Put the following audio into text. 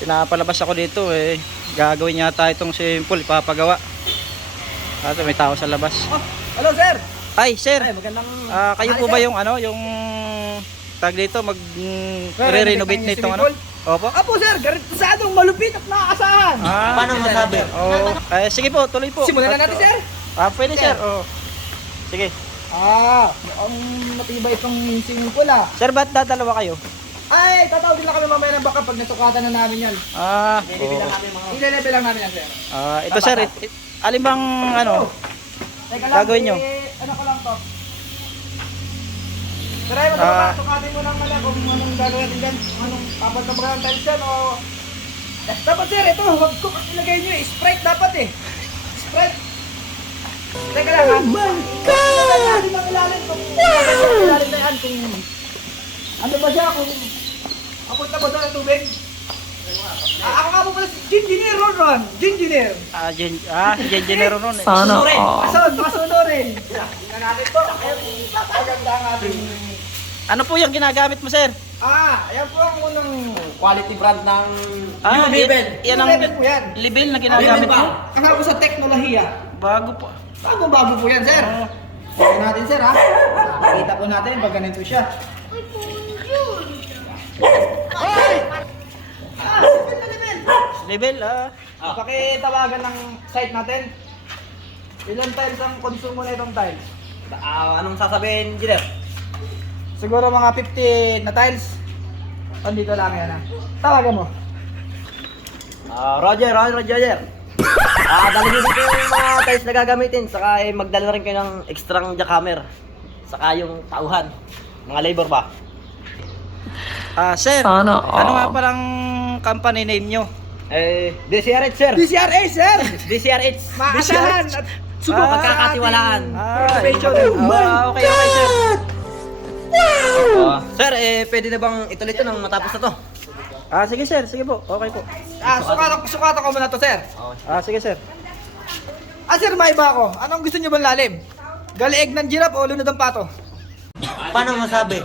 Pinapalabas ako dito eh. Gagawin yata itong simple, ipapagawa. May tao sa labas. Oh, hello sir. Ay, sir. Ay, magandang Kayo po sir. ba yung ano, yung tag dito re-renovate nitong ano? Opo. Apo sir, garantisadong malupit at nakakasahan. Paano masabi? Oh, sige po, tuloy po. Simulan na natin sir. Pwede sir. Oh. Sige. Ang matibay itong swimming pool ah. Sir, ba't dadalawa kayo? Ay, tatawag din lang kami mamaya ng baka pag nasukatan na namin yan. Ile-level lang namin yan sir. Ito sir, alin bang ano? Teka lang, Gagawin nyo? Ano ko lang to? Sir, ay sukatin mo lang mali kung anong gagawin natin dyan. Anong kapag na mga tiles yan o... Dapat sir, ito, huwag ko ilagay nyo eh. Sprite dapat eh. Sprite. Teka lang ha. Oh my God! Ilalim ang ilalim kung... Ilalim na yan kung... Ano ba siya kung... Apunta ba sa tubig? Ako nga po pala si Gingineer Ron. Gingineer. Engineer nun eh. Sana Masunurin. Tingnan natin po. Maganda ang ating... Ano po yung ginagamit mo sir? Ayan po ang unang quality brand ng Libel. Yan ang Libel po yan. libel na ginagamit mo? Kasama po sa teknolohiya. Bago po. Bago po yan, sir. Tingnan natin, sir, ha? Nakikita po natin pag ganito siya. Libel na libel. Libel, Pakitawagan ng site natin. Ilang tiles ang konsumo na itong tiles? Anong sasabihin, Engineer? Siguro mga 50 na tiles. Andito lang yan, ha? Tawagan mo. Roger. Dali nyo dito yung mga tiles na gagamitin. Saka magdala rin kayo ng extrang jackhammer. Saka yung tauhan. Mga labor ba? Sir, ano nga palang company name nyo? DCRH, sir. DCRA, sir! DCRH. Maasahan at Subok pagkakatiwalaan. Okay sir. Sir, pwede na bang ituloy ito nang matapos na to? Sige sir, sige po. Okay po. Sukatan ko muna to, sir. Sige sir. Sir, may iba ako. Anong gusto niyo bang lalim? Galieg ng giraffe o lunod ng pato? Paano masabi?